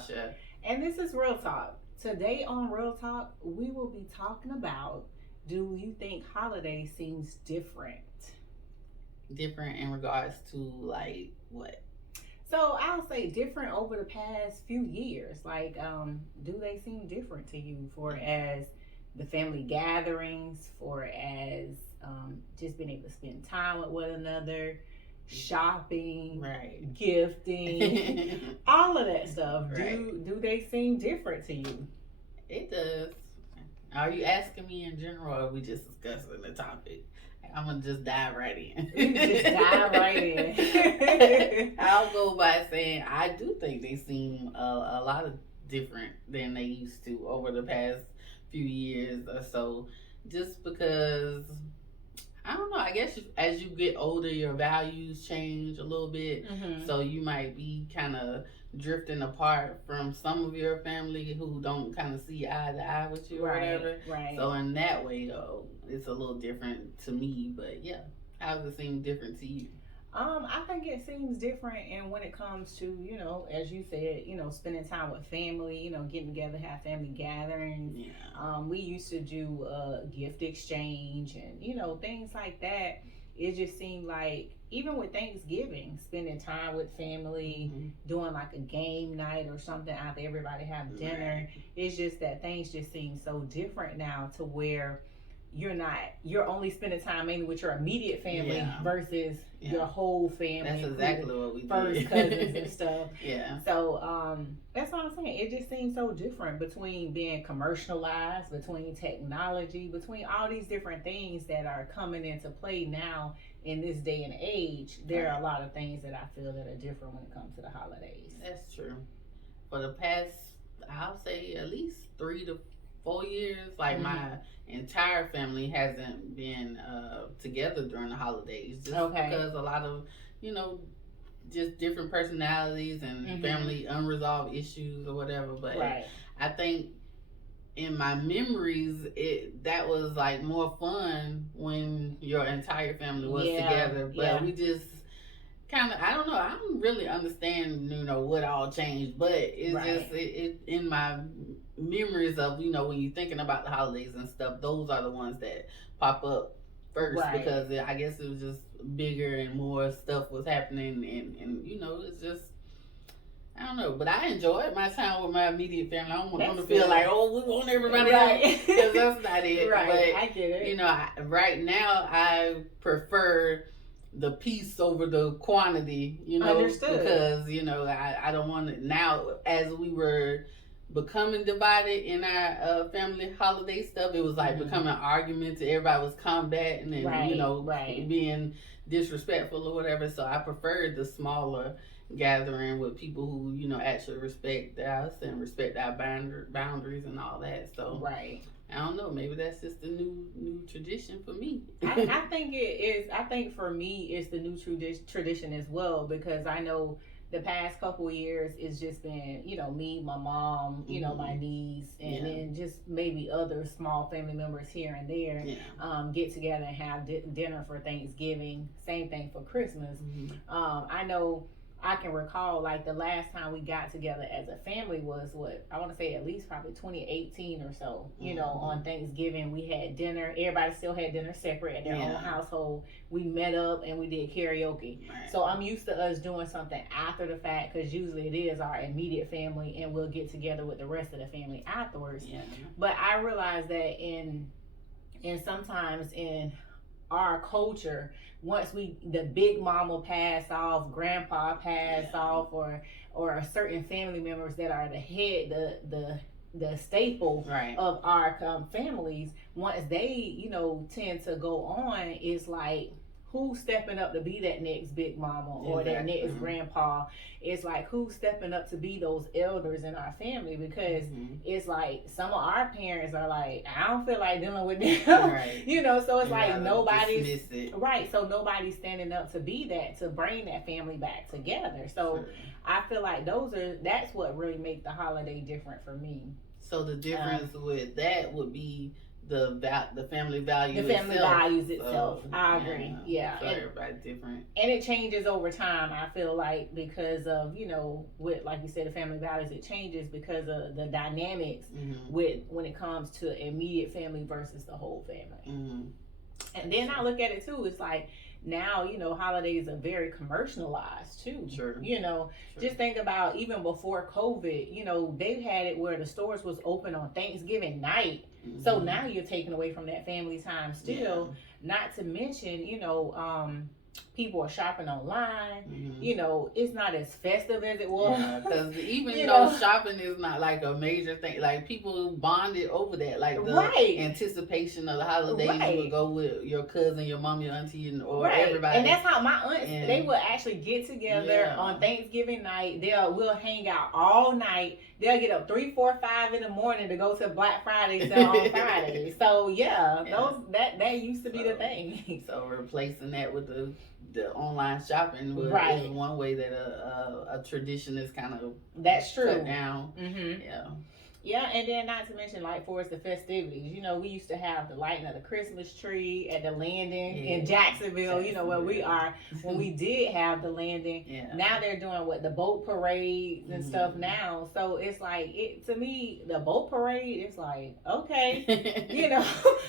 Tasha. And this is Real Talk. Today on Real Talk, we will be talking about, do you think holiday seems different? Different in regards to like what? So I'll say different over the past few years. Like, do they seem different to you for as the family gatherings, for as just being able to spend time with one another, shopping, Right. gifting, all of that stuff. Right. Do they seem different to you? It does. Are you asking me in general, or are we just discussing the topic? I'm gonna just dive right in. We just dive right in. I'll go by saying I do think they seem a lot of different than they used to over the past few years or so. Just because I don't know. I guess as you get older, your values change a little bit. Mm-hmm. So you might be kind of drifting apart from some of your family who don't kind of see eye to eye with you or whatever. Right. So in that way, though, it's a little different to me. But yeah, how does it seem different to you? I think it seems different, and when it comes to, as you said, spending time with family, getting together, have family gatherings. Yeah. We used to do gift exchange and things like that. It just seemed like even with Thanksgiving, spending time with family, doing like a game night or something after everybody have dinner. Right. It's just that things just seem so different now to where you're only spending time mainly with your immediate family versus your whole family. That's exactly what we first did. cousins and stuff. Yeah. So that's what I'm saying. It just seems so different between being commercialized, between technology, between all these different things that are coming into play now in this day and age. There are a lot of things that I feel that are different when it comes to the holidays. That's true. For the past, I'll say at least 3 to 4 years, like my entire family hasn't been together during the holidays, just because a lot of just different personalities and family unresolved issues or whatever. But I think in my memories, that was like more fun when your entire family was together. But we just kind of, I don't know, I don't really understand what all changed, but it's just it in my memories of when you're thinking about the holidays and stuff, those are the ones that pop up first because I guess it was just bigger and more stuff was happening and it's just I don't know, but I enjoyed my time with my immediate family. I don't want them to feel like, oh, we want everybody out, because that's not it. But I get it. Right now I prefer the peace over the quantity, Understood. Because I don't want to now as we were becoming divided in our family holiday stuff. It was like becoming arguments. Everybody was combating and being disrespectful or whatever. So I preferred the smaller gathering with people who actually respect us and respect our boundaries and all that. So I don't know. Maybe that's just the new tradition for me. I think it is. I think for me, it's the new tradition as well, because I know the past couple of years it's just been me, my mom, my niece, and then just maybe other small family members here and there get together and have dinner for Thanksgiving. Same thing for Christmas. I know I can recall like the last time we got together as a family was what I want to say at least probably 2018 or so. On Thanksgiving we had dinner. Everybody still had dinner separate at their own household. We met up and we did karaoke. So I'm used to us doing something after the fact because usually it is our immediate family and we'll get together with the rest of the family afterwards. But I realized that in sometimes in our culture, once the big mama pass off, grandpa pass off, or certain family members that are the head, the staple of our families, once they tend to go on, it's like who's stepping up to be that next big mama or that next grandpa. It's like who's stepping up to be those elders in our family, because it's like some of our parents are like, I don't feel like dealing with them. So it's like nobody's so nobody's standing up to be that, to bring that family back together. So I feel like that's what really make the holiday different for me. So the difference with that would be the family value. The family itself. values itself. So, I agree. Yeah. So everybody's different. And it changes over time, I feel like, because of, with, like you said, the family values, it changes because of the dynamics with when it comes to immediate family versus the whole family. And then I look at it too, it's like now, holidays are very commercialized too. Sure. Just think about even before COVID, they've had it where the stores was open on Thanksgiving night. So now you're taking away from that family time still. Not to mention, people are shopping online. It's not as festive as it was. Because even though shopping is not like a major thing, like people bonded over that, like the anticipation of the holidays. You would go with your cousin, your mom, your auntie, or everybody. And that's how my aunts, they would actually get together on Thanksgiving night. We'll hang out all night. They'll get up 3, 4, 5 in the morning to go to Black Friday sale on Friday. So that used to be the thing. So replacing that with the online shopping is one way that a tradition is kind of cut down. Yeah, and then not to mention, like, for us, the festivities. We used to have the lighting of the Christmas tree at the landing in Jacksonville, where we are, when we did have the landing. Now they're doing the boat parades and stuff now. So it's like, to me, the boat parade is like, okay,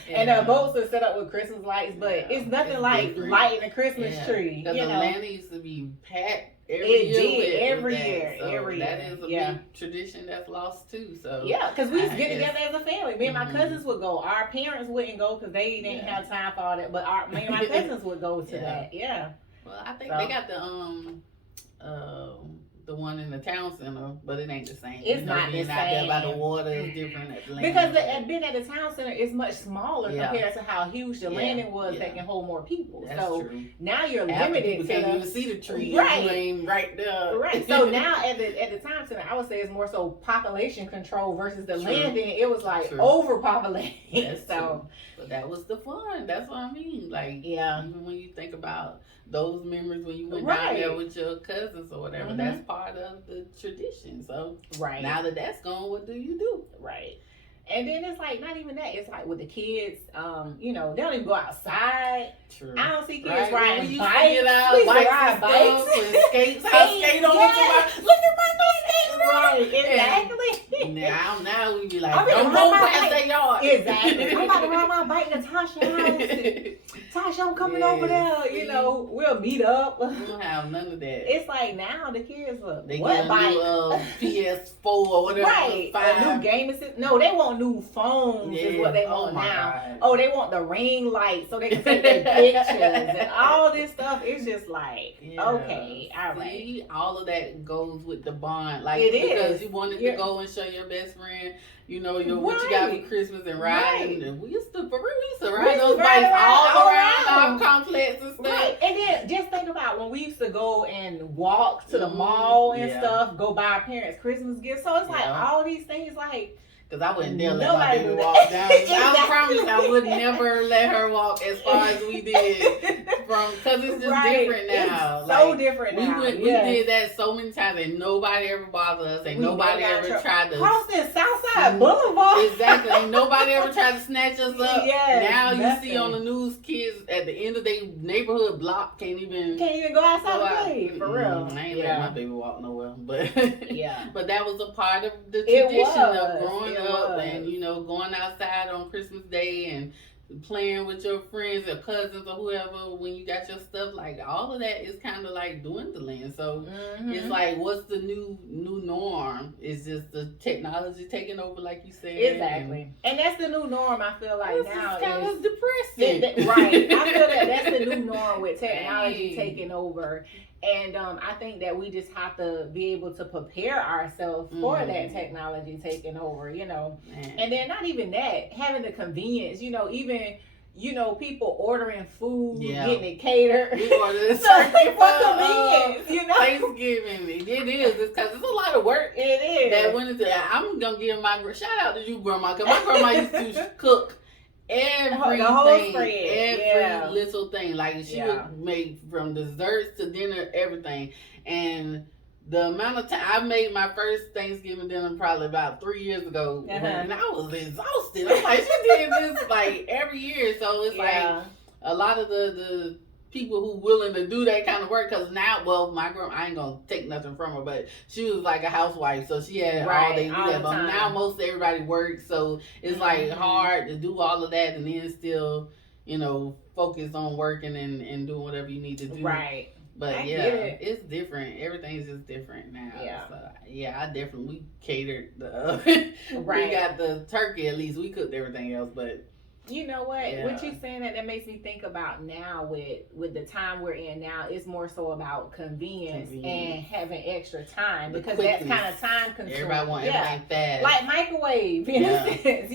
and the boats are set up with Christmas lights, but it's nothing like different. Lighting a Christmas tree. Because the landing used to be packed. Every year. That is a big tradition that's lost too. So because we used to get together as a family. Me and my cousins would go. Our parents wouldn't go because they didn't have time for all that. But me and my cousins would go to that. Yeah. Well, I think they got the one in the town center, but it ain't the same. It's not the same. Out there by the water is different at the landing. Because being at the town center is much smaller compared to how huge the landing was that can hold more people. That's true. Now you're limited to can't even see the tree. You ain't right there. Right. So now at the town center, I would say it's more so population control versus the landing. It was like overpopulated. That's true. But that was the fun. That's what I mean. Like even when you think about those memories when you went down there with your cousins or whatever, that's part of the tradition. So now that that's gone, what do you do? Right. And then it's like, not even that. It's like with the kids, they don't even go outside. True. I don't see kids riding bikes. We used to ride bikes and skates. I skate on it. Look at my new skates. Right, exactly. Now we be like, don't go past their yard. Exactly. I'm about to ride my bike to Tasha's house. Tasha, I'm coming over there. We'll meet up. We don't have none of that. It's like now the kids look. They what get bike? A new PS4 or whatever. Right. A new gaming system. No, they want new phones is what they want now. God. Oh, they want the ring light so they can take their pictures and all this stuff. It's just like, okay, all right. See, all of that goes with the bond. Like, it because is. You wanted to go and show your best friend, what you got for Christmas and ride. And we used to ride those bikes all around our complex and stuff. Right. And then just think about when we used to go and walk to the mall and stuff, go buy our parents Christmas gifts. So it's like all these things like. Because I wouldn't dare let my baby walk down. I promise I would never let her walk as far as we did. Because it's just different now. It's so different now. We did that so many times and nobody ever bothered us. And nobody ever tried to. Crossing Southside Boulevard. Exactly. And nobody ever tried to snatch us up. Now nothing. You see on the news kids at the end of their neighborhood block can't even go outside to play. For real. I ain't let my baby walk nowhere. But but that was a part of the tradition of growing up and going outside on Christmas Day and playing with your friends or cousins or whoever when you got your stuff. Like all of that is kind of like dwindling. So it's like, what's the new norm? It's just the technology taking over, like you said. Exactly. And that's the new norm. I feel like now it's kind of depressing. Right. I feel that's the new norm with technology taking over. And I think that we just have to be able to prepare ourselves for that technology taking over, And then not even that, having the convenience, even, people ordering food, getting it catered. We ordered for convenience, Thanksgiving. It is. It's because it's a lot of work. It is. That went into that. I'm going to give shout out to you, Grandma, because my grandma used to cook. Everything, the whole spread. Every little thing. Like she would make from desserts to dinner, everything. And the amount of time I made my first Thanksgiving dinner probably about 3 years ago, and I was exhausted. I'm like, she did this like every year, so it's like a lot of the people who willing to do that kind of work. Because now, well, my grandma, I ain't gonna take nothing from her, but she was like a housewife, so she had all day to do that. But now most everybody works, so it's like hard to do all of that and then still, focus on working and doing whatever you need to do. Right. But it's different. Everything's just different now. Yeah. So, we catered the right. We got the turkey at least. We cooked everything else, but you know what? Yeah. What you saying that makes me think about now with the time we're in now, it's more so about convenience. And having extra time because that's kind of time consuming. Everybody want everything fast. Like microwave in a sense,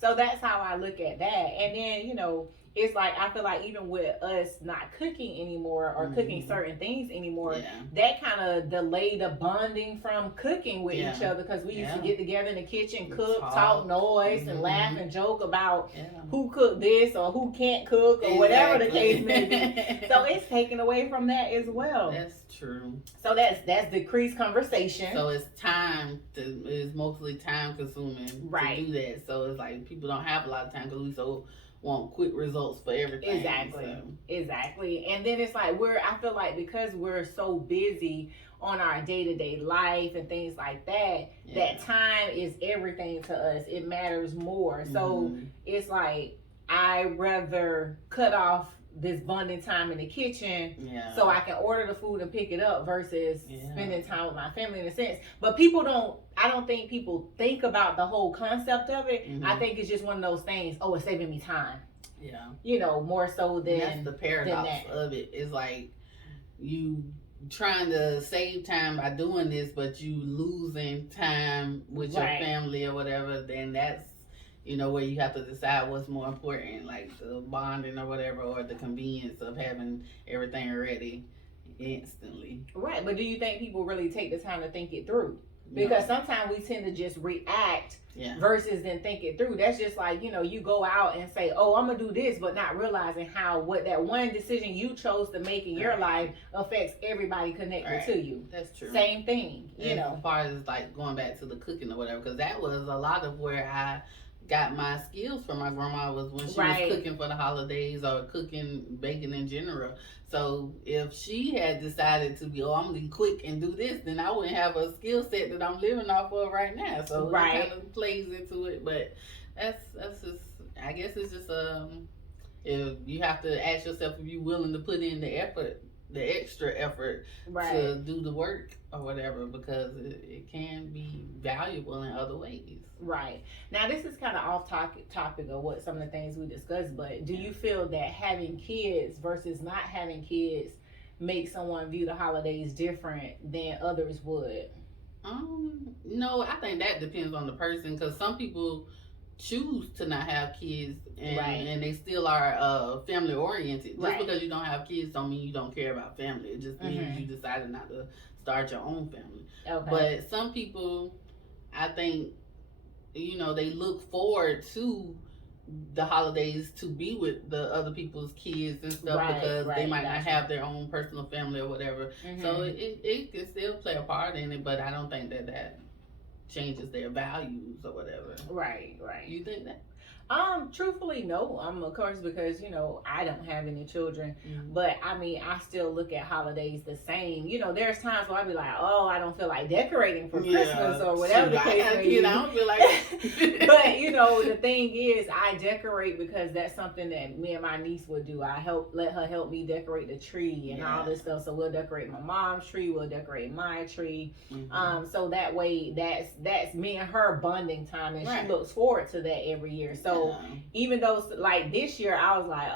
So that's how I look at that. And then, it's like I feel like even with us not cooking anymore or cooking certain things anymore, that kind of delayed the bonding from cooking with each other because we used to get together in the kitchen, cook, talk noise, and laugh and joke about who cooked this or who can't cook or whatever the case may be. So it's taken away from that as well. That's true. So that's decreased conversation. So it's mostly time consuming to do that. So it's like people don't have a lot of time because we want quick results for everything. Exactly. And then it's like I feel like because we're so busy on our day-to-day life and things like that, that time is everything to us. It matters more. So it's like I rather cut off this bonding time in the kitchen so I can order the food and pick it up versus spending time with my family in a sense. But I don't think people think about the whole concept of it. I think it's just one of those things, it's saving me time. Yeah. More so than that's the paradox of it. It's like you trying to save time by doing this, but you losing time with your family or whatever, then that's where you have to decide what's more important, like the bonding or whatever, or the convenience of having everything ready instantly. Right, but do you think people really take the time to think it through? Because sometimes we tend to just react versus then think it through. That's just like, you go out and say, I'm going to do this, but not realizing what that one decision you chose to make in your life affects everybody connected to you. That's true. Same thing, As far as like going back to the cooking or whatever, because that was a lot of where I got my skills from my grandma was when she was cooking for the holidays or baking in general. So if she had decided to be, I'm going to quick and do this, then I wouldn't have a skill set that I'm living off of right now. So it kind of plays into it. But that's just, I guess it's just, if you have to ask yourself if you're willing to put in the effort, the extra effort to do the work or whatever, because it can be valuable in other ways. Right. Now, this is kind of off topic of what some of the things we discussed, but do you feel that having kids versus not having kids makes someone view the holidays different than others would? No, I think that depends on the person, because some people choose to not have kids and they still are family oriented. Just because you don't have kids don't mean you don't care about family. It just means you decided not to start your own family. Okay. But some people, I think, they look forward to the holidays to be with the other people's kids and stuff because they might not have their own personal family or whatever. So it can still play a part in it, but I don't think that changes their values or whatever. Right. You think that? Truthfully, no. Of course, because, I don't have any children. But, I still look at holidays the same. There's times where I be like, I don't feel like decorating for Christmas or whatever the case may be. I don't feel like But, the thing is, I decorate because that's something that me and my niece would do. Let her help me decorate the tree and all this stuff. So we'll decorate my mom's tree. We'll decorate my tree. So that way, that's me and her bonding time. And she looks forward to that every year. So even though like this year I was like,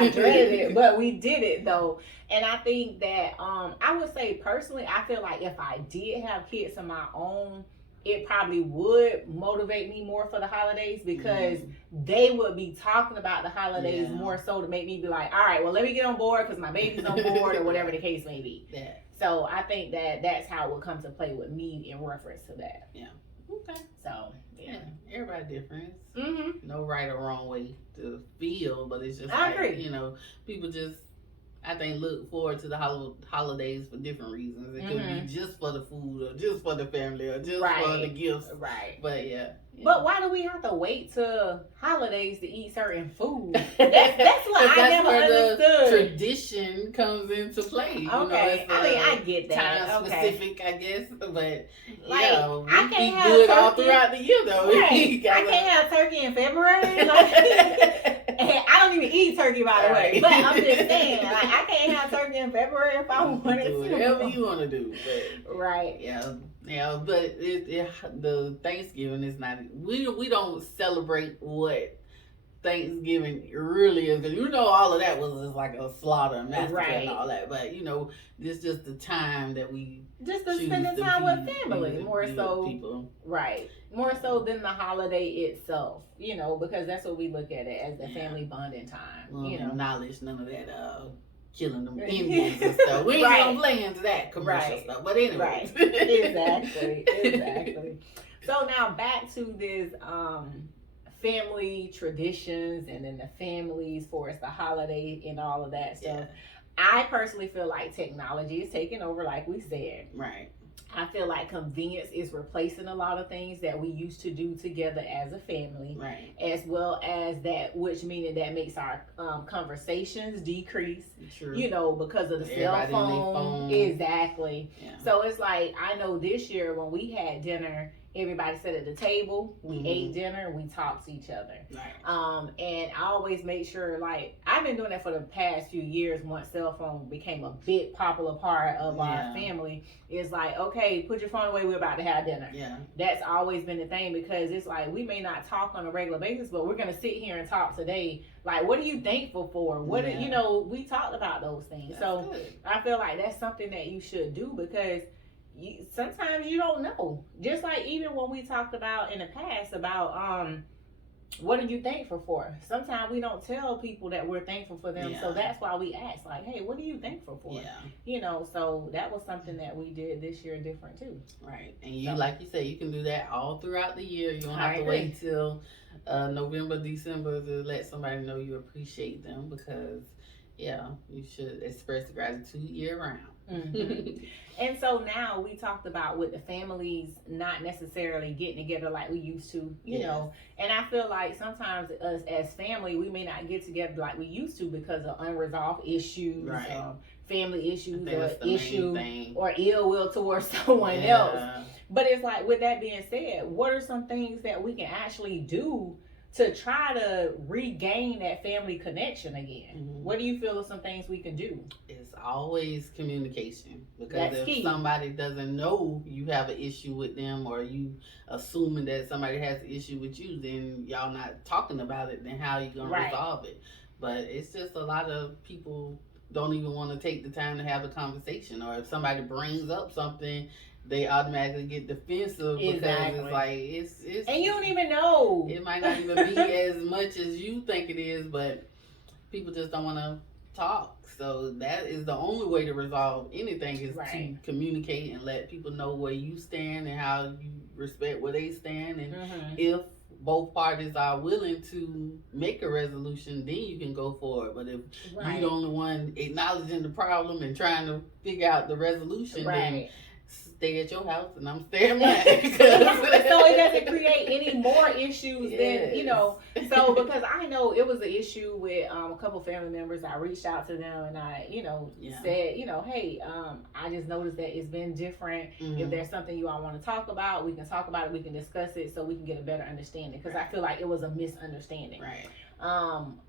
I dreaded it, but we did it though. And I think that I would say personally, I feel like if I did have kids of my own, it probably would motivate me more for the holidays because they would be talking about the holidays more so to make me be like, all right, well, let me get on board because my baby's on board or whatever the case may be. So I think that's how it would come to play with me in reference to that. Okay. So everybody different. No right or wrong way to feel, but it's just I agree. People just, I think look forward to the holidays for different reasons. It could be just for the food, or just for the family, or just for the gifts. Right. But yeah. But why do we have to wait till holidays to eat certain food? That's what I never understood. The tradition comes into play. Okay, You know, I get that. Time specific, I guess. But like, I can't have good all throughout the year though. Right. I can't have turkey in February. Like, and I don't even eat turkey, by the way. But I'm just saying, like, I can't have turkey in February if I wanted to. Whatever you want to do. But, right. Yeah, but the Thanksgiving is not. We don't celebrate what Thanksgiving really is, because all of that was just like a slaughter and massacre and all that. But it's just the time that we just to spend the time with family, more so people. Right, more so than the holiday itself. Because that's what we look at it as, the family bonding time. Acknowledge none of that killing them Indians and stuff. We ain't gonna play into that commercial stuff. But anyway. Exactly. So now back to this family traditions, and then the families for the holiday and all of that stuff. I personally feel like technology is taking over, like we said. Right. I feel like convenience is replacing a lot of things that we used to do together as a family, right? As well as that, which meaning that makes our conversations decrease. True. Because of the cell phone. Exactly. Yeah. So it's like, I know this year when we had dinner, everybody sat at the table, we ate dinner, and we talked to each other. Right. And I always make sure, like, I've been doing that for the past few years. Once cell phone became a big popular part of our family, it's like, okay, put your phone away, we're about to have dinner. Yeah. That's always been the thing, because it's like, we may not talk on a regular basis, but we're gonna sit here and talk today. Like, what are you thankful for? We talked about those things. That's so good. I feel like that's something that you should do, because sometimes you don't know. Just like even when we talked about in the past about what are you thankful for? Sometimes we don't tell people that we're thankful for them. So that's why we ask, like, hey, what are you thankful for? So that was something that we did this year different too. Right. And like you said, you can do that all throughout the year. You don't have to wait till November, December to let somebody know you appreciate them, because you should express gratitude year round. Mm-hmm. And so now we talked about with the families not necessarily getting together like we used to, you know. And I feel like sometimes us as family, we may not get together like we used to because of unresolved issues, family issues, or ill will towards someone else. But it's like, with that being said, what are some things that we can actually do to try to regain that family connection again? Mm-hmm. What do you feel are some things we can do? It's always communication, because if somebody doesn't know you have an issue with them, or you assuming that somebody has an issue with you, then y'all not talking about it, then how are you going to resolve it? But it's just a lot of people don't even want to take the time to have a conversation, or if somebody brings up something, they automatically get defensive because it's like it's and you don't even know. It might not even be as much as you think it is, but people just don't want to talk. So that is the only way to resolve anything, is to communicate and let people know where you stand and how you respect where they stand. And if both parties are willing to make a resolution, then you can go forward. But if you're the only one acknowledging the problem and trying to figure out the resolution, then stay at your house and I'm staying at mine. So it doesn't create any more issues than, so because I know it was an issue with a couple family members. I reached out to them and I, said, hey, I just noticed that it's been different. Mm-hmm. If there's something you all want to talk about, we can talk about it, we can discuss it so we can get a better understanding, because I feel like it was a misunderstanding. Right.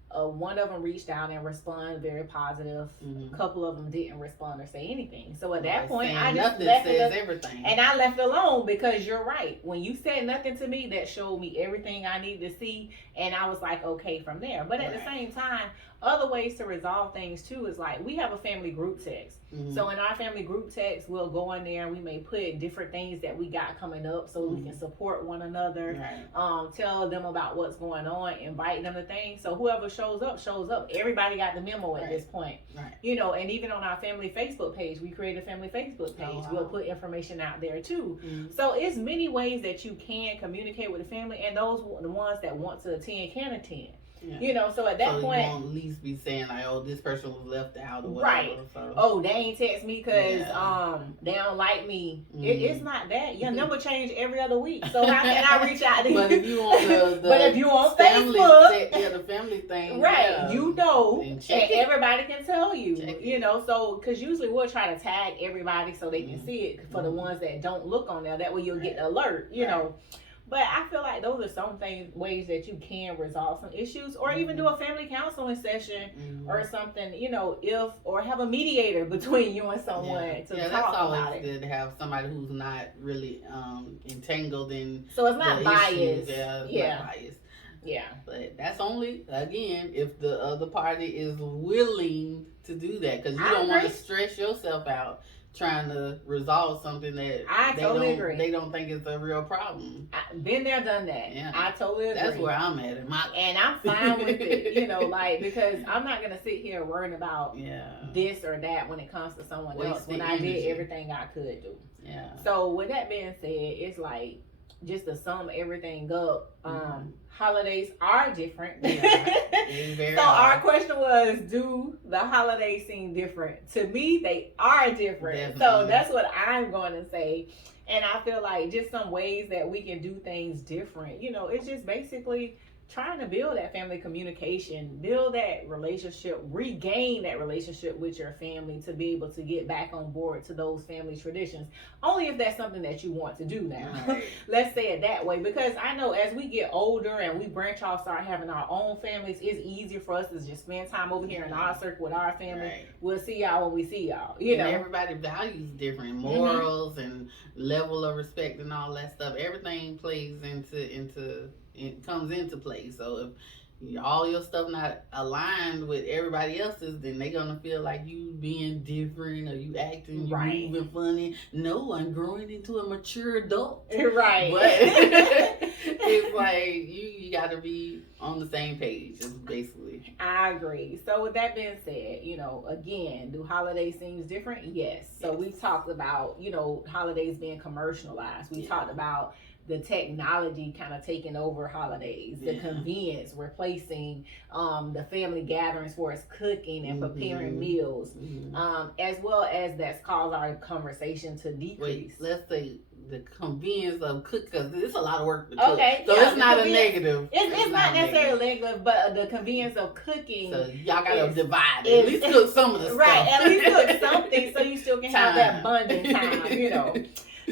One of them reached out and responded very positive. Mm-hmm. A couple of them didn't respond or say anything. So at that point, I just left it everything. And I left it alone, because you're right. When you said nothing to me, that showed me everything I needed to see, and I was like, okay from there. But at the same time, other ways to resolve things too is like, we have a family group text. Mm-hmm. So in our family group text, we'll go in there and we may put different things that we got coming up so we can support one another, tell them about what's going on, invite them to things. So whoever shows up, shows up. Everybody got the memo at this point. Right. And even on our family Facebook page, we create a family Facebook page. Oh, wow. We'll put information out there too. Mm-hmm. So it's many ways that you can communicate with the family, and those the ones that want to attend can attend. Yeah. You know, so at that point, you won't at least be saying like, "Oh, this person was left out," or whatever. Right. So. Oh, they ain't text me because they don't like me. It's not that. Your number change every other week, so how can I reach out to you? But if you on the but if you on family, Facebook, the family thing, right? You know, and everybody can tell you. You know, so because usually we'll try to tag everybody so they can see it for the ones that don't look on there. That way you'll get the alert. You know. But I feel like those are some ways that you can resolve some issues, or even do a family counseling session or something, you know, or have a mediator between you and someone to talk that's always about it. Good to have somebody who's not really entangled in. So it's not biased. Not biased. Yeah. But that's only, again, if the other party is willing to do that, because you don't want to stress yourself out trying to resolve something that agree. They don't think it's a real problem. I've been there, done that. Yeah. I totally agree. That's where I'm at. And I'm fine with it, you know, like, because I'm not going to sit here worrying about this or that when it comes to someone else when I did everything I could do. Yeah. So with that being said, it's like, just to sum everything up, holidays are different. So our question was, do the holidays seem different? To me, they are different. Definitely. So that's what I'm going to say. And I feel like just some ways that we can do things different. You know, it's just basically trying to build that family communication, build that relationship, regain that relationship with your family to be able to get back on board to those family traditions. Only if that's something that you want to do now. Right. Let's say it that way. Because I know as we get older and we branch off, start having our own families, it's easier for us to just spend time over here in our circle with our family. Right. We'll see y'all when we see y'all. You know, everybody values different morals and level of respect and all that stuff. Everything plays into it comes into play. So if all your stuff not aligned with everybody else's, then they're gonna feel like you being different or you acting, you moving funny. No, I'm growing into a mature adult. Right. But it's like you gotta be on the same page, basically. I agree. So with that being said, you know, again, do holidays seem different? Yes. So we've talked about, you know, holidays being commercialized. We talked about the technology kind of taking over holidays, the convenience, replacing the family gatherings for us cooking and preparing meals, as well as that's caused our conversation to decrease. Let's say the convenience of cook, because it's a lot of work to cook. Okay, so it's not a negative. It's not necessarily negative, but the convenience of cooking. So y'all gotta divide it. At least cook some of the stuff. Right, at least cook something so you still can have that bonding time, you know.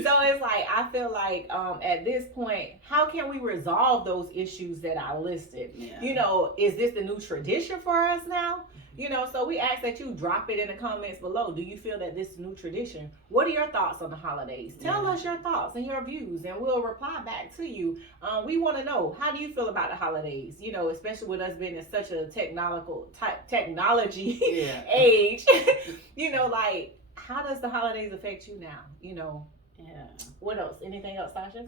So it's like, I feel like at this point, how can we resolve those issues that I listed? Yeah. You know, is this the new tradition for us now? You know, so we ask that you drop it in the comments below. Do you feel that this is a new tradition? What are your thoughts on the holidays? Tell us your thoughts and your views, and we'll reply back to you. We want to know, how do you feel about the holidays? You know, especially with us being in such a technology age. You know, like, how does the holidays affect you now? You know. Yeah. What else? Anything else, Sasha?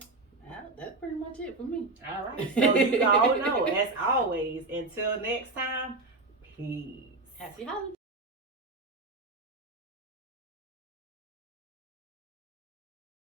That's pretty much it for me. All right. So you all know, as always, until next time, peace. Happy holidays.